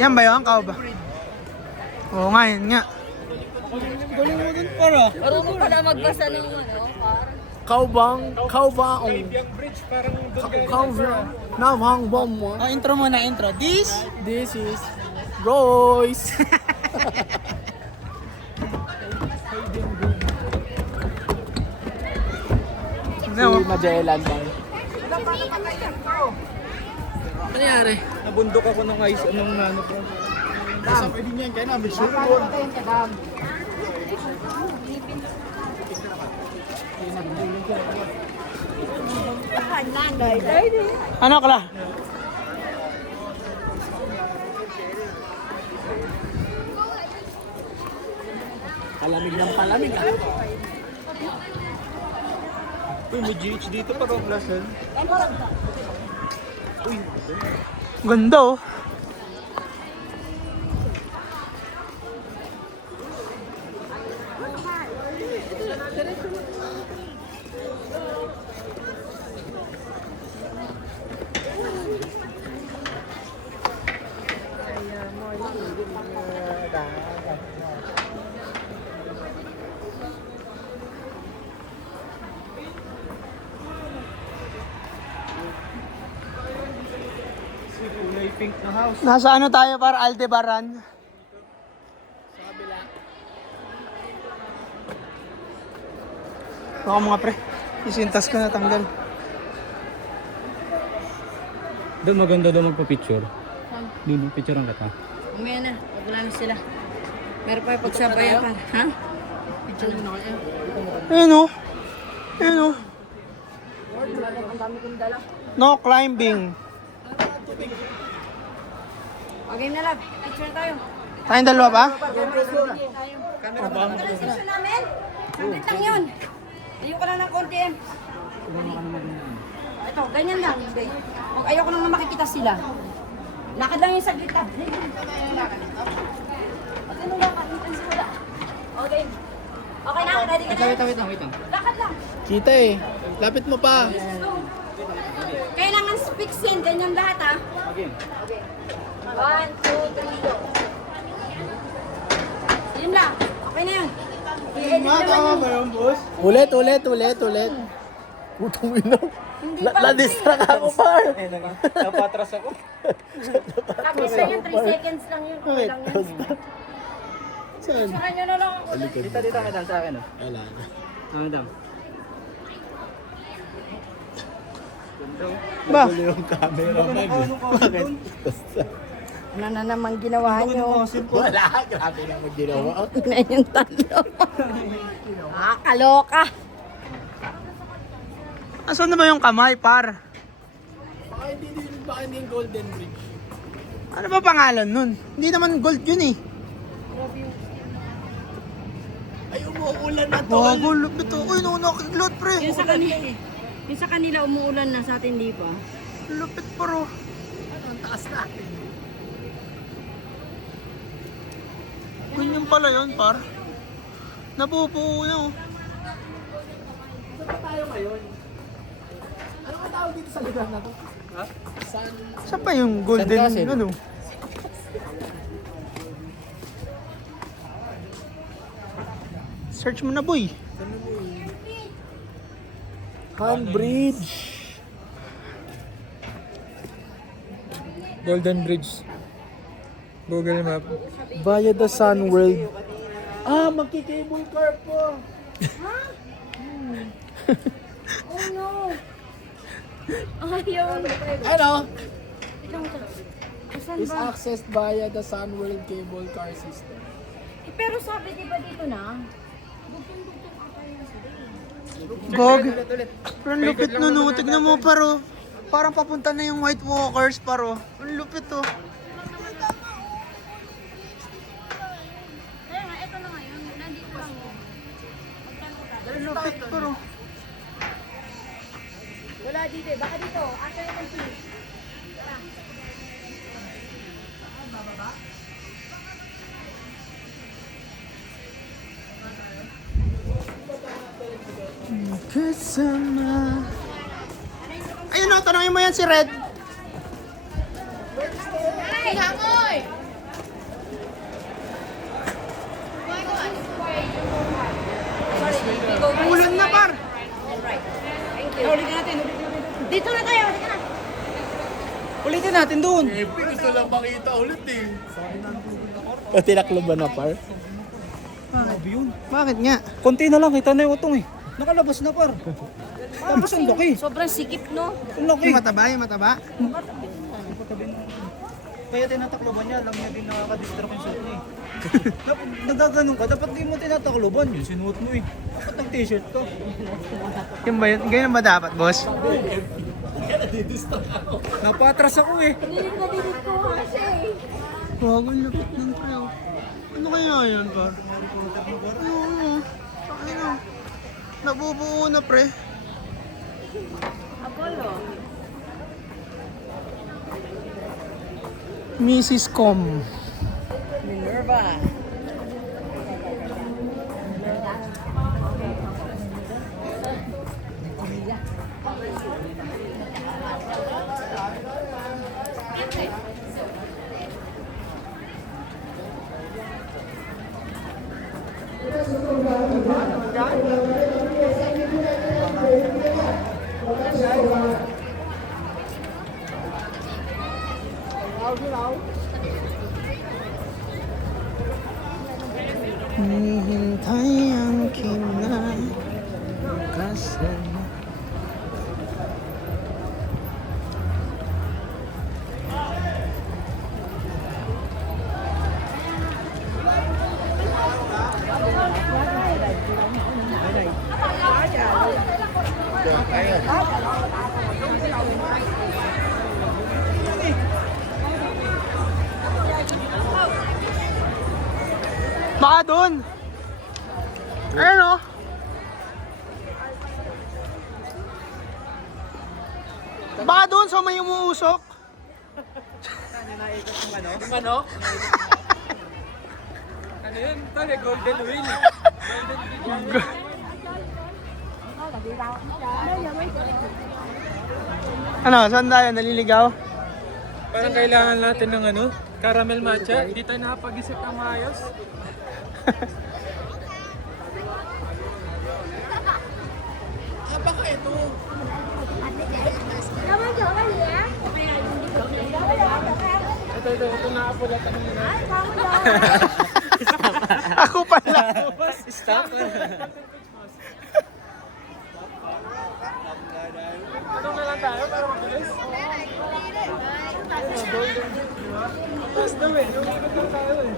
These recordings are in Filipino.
Yan ba yun? Kao ba? Oo nga, yun nga. Galing mo dun para. Marunong pala magbasa ng ano, parang. Kaubaong. Namang bomba. Oh, intro muna, intro. This is Royce. Si Magellan ba? Ano nangyari? Nabundok ako ng ice. Anong ano po? Basta pwede niya yan kaya namin. Sure doon. Ano kala? Palamig ng palamig ah. Uy, may GH dito pa kung plasan. Ganda oh. Kulay pink na house. Nasa ano tayo para Aldebaran? Baka mga pre, isintas ko na tanggal. Doon maganda daw magpa-picture. Doon, picturean ka ta. Umaya na, wala na sila. Meron pa yung pagsabayan pa. Ha? Picture mo na kayo. Ayun oh. Ayun oh. Ang dami kong dala. No climbing. Okay na lang, picture na tayo. Tayong dalawa ba? Camera ba? Ang session namin? Saglit lang yun. Ayoko lang ng konti eh. Ito, ganyan lang. Huwag ayoko lang na makikita sila. Lakad lang yung saglit lang. Pag ano lakad, itan sila. Okay. Okay na, ready ka na? Wait lang. Lakad lang. Kita eh. Lapit mo pa. Kailangan fixin, ganyan lahat ha. Okay. 1, 2, 3, go. Yun lang. Okay na yun. I-edit naman yun. yun, boss? Ulit. Putong ino. La-distract ako par. Napatras ako. Tapos na yun, 3 seconds lang yun. Okay lang yun. Saan? Saka nyo na lang ako. Dito, madam, sa akin. Wala na. Madam. Ba? Tuloy yung camera man. Bakit? Ano na naman ginawa nyo? Wala. Grabe lang mo ginawa. Na yung talo. Kaloka. Asan na ba yung kamay par? Baka hindi yung Golden Bridge. Ano ba pangalan nun? Hindi naman gold yun eh. Ay, umuulan na to. Bago, lupit ako. Uy, nakiglot pre. Yung sa kanila umuulan na, sa atin di pa. Lupit paro. Ano, ang taas natin. Ganyan pala yun par. Nabubuo na oh. Saan ba tayo ngayon? Ano ang tawag dito sa lugar na to? Ha? San... Saan pa yung golden Sandcastle. ano? Search mo na boy. Han Bridge. Golden Bridge. Google Map. Via the Sun World. Ah, magki-cable car po. Oh no! Ayaw. Ano? Saan Is ba? accessed via the Sun World cable car system. Pero sabi di ba dito na? Gog. Pero ang lupit nun oh. Tignan mo paro. Parang papunta na yung White Walkers paro. Ang lupit oh. Kaya nga, ito na ngayon. Nandito lang oh. Ang lupit paro. Wala dito eh. Baka dito. Asa yung country. Kasama. Ayun o, tanongin mo yan si Red. Hangoy! Ulan na par. Ulitin natin. Dito na tayo. Halika na. Ulitin natin doon. Gusto lang makita ulit eh. O tinakloban na par? Grabe yun. Bakit nga? Konti na lang, kita na yung utong eh. Nakalabas na par. Tapos ang laki. Sobrang sikip, no? Ang laki. Yung mataba, yung mataba. Kaya tinatakloban niya, alam niya din nakaka-distract yung suot niya eh. Nagaganon ka, dapat di mo tinatakloban. Yung sinuot mo eh. Dapat nag-t-shirt ka. Yung ba yun? Ganyan ba dapat, boss? Napatras ako eh. Dilit na dilit ko kasi. Wag, ang lapit nun tayo. Ano kaya yun, par? Oo. Ano? Nabubuo na, pre. Apollo. Mrs. Com. Minerva. Hinihintay ang kinakasan. Baka doon. Ayan o. Baka doon sa may umuusok. Ano? Ano yun? Tol, golden wheel. Ano, saan tayo? Naliligaw? Parang kailangan natin ng ano? Caramel matcha. Hindi tayo nakapag-isip ng maayos. Baka ito. Ito nakapulatan mo na. Ako pala. Stop. Ano na lang tayo para mabilis? Tapos daw eh. Lumikot lang tayo eh.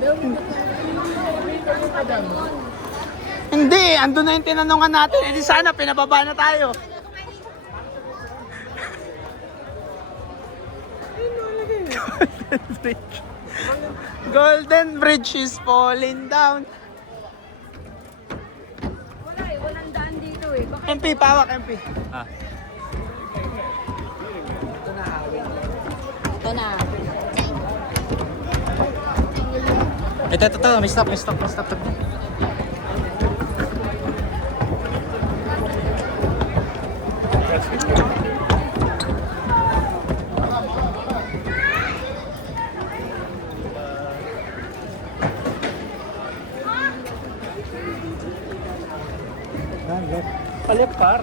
Hindi, andun na yung tinanungan natin. Hindi sana, pinababa na tayo. Golden Bridge. Golden Bridge is falling down. Wala eh, walang daan dito eh. Baka MP, pawak, MP. Ah. ito na. Ito. May stop. Palip par.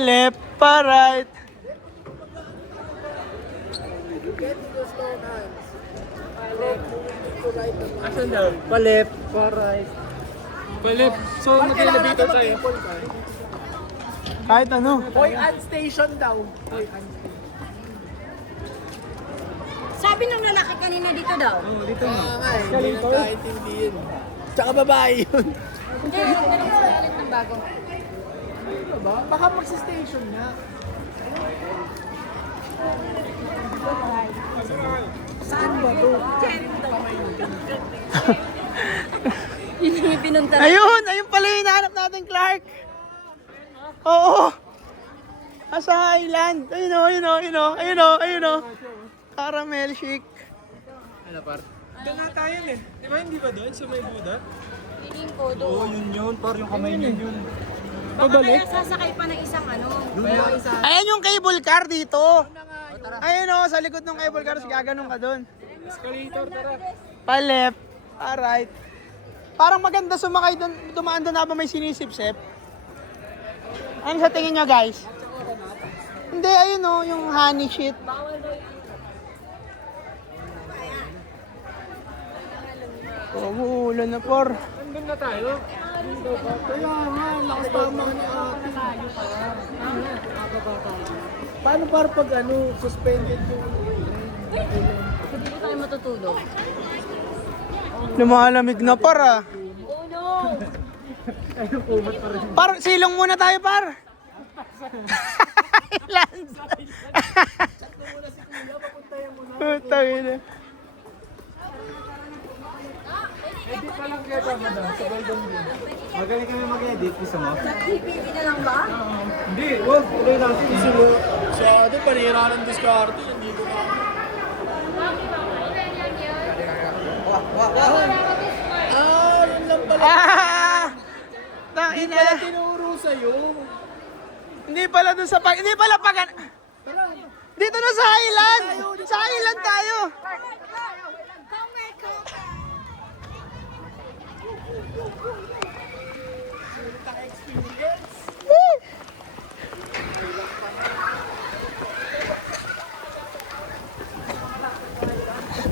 Left, pa right. Asan daw? Palip. Right. Palip. So, mag-elevator tayo. Kahit ano. Hoy, an station daw. Hoy, an Sabi ng lalaki kanina dito daw. Oh, dito na. Hindi na kaintindihin. Tsaka babae yun. Hindi, ganun sa lalit ng bago. Baka magsi-station na. Saan ba to? Yun yung pinunta. Ayun pala yung hinahanap natin, Clark. Oo. Asa Island. Ayun o. Caramel chic. Ano par? Doon na tayo eh. Di ba hindi ba doon sa may Buddha? Piling ko doon. Yun, par yung kamay niyo yun. Baka kaya sasakay pa ng isang ano. Ayan yung cable car dito. Ayun o, sa likod ng cable car, gaganon ka doon. Escalator, tara. Pa left. Alright. Parang maganda sumakay doon, dumaan doon habang may sinisip-sip. Ano sa tingin nyo guys? Hindi, ayun o, yung honey shit. Ulan na por. Nandun na tayo. Kaya nga, lakas tama ni ate. Paano para pag suspended yung... Hindi ko tayo matutulog. Lumalamig na par ah. Oh no! Par, silong muna tayo par. Lance. Putang ina. Edit pa lang kaya tama na, sa Golden View. Magaling kami mag-edit, gusto mo? PPP na lang ba? Hindi, wag. Tuloy natin. Sa atin, panira ng diskarte. Nandito na. Yun lang pala. Ah! Tangina. Pala tinuro sa'yo. Hindi pala dun sa pag... Hindi pala pag... Dito na sa Highland! Sa Highland tayo!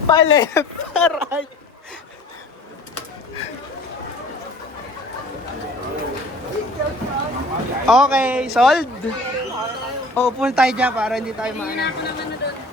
Pale, paray. Okay, sold. Uupo tayo dyan para hindi tayo maano. Ako naman na doon.